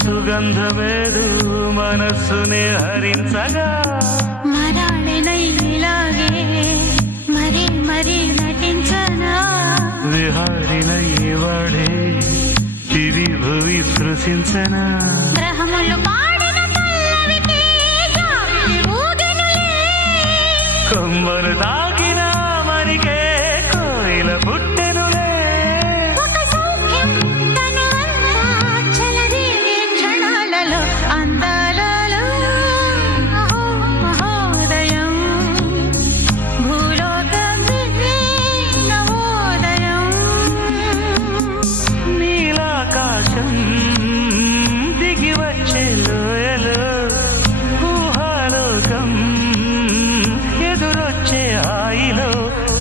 సుగంధమేదు మనస్సునే హరించగా మరాళినైలాగే మరీ మరీ నటించనా విహారినై వాడే దివి భువి స్పృశించనా గ్రహములు పాడిన పల్లవికి జాబిలి ఊగెనులే కొమ్మలు తాకి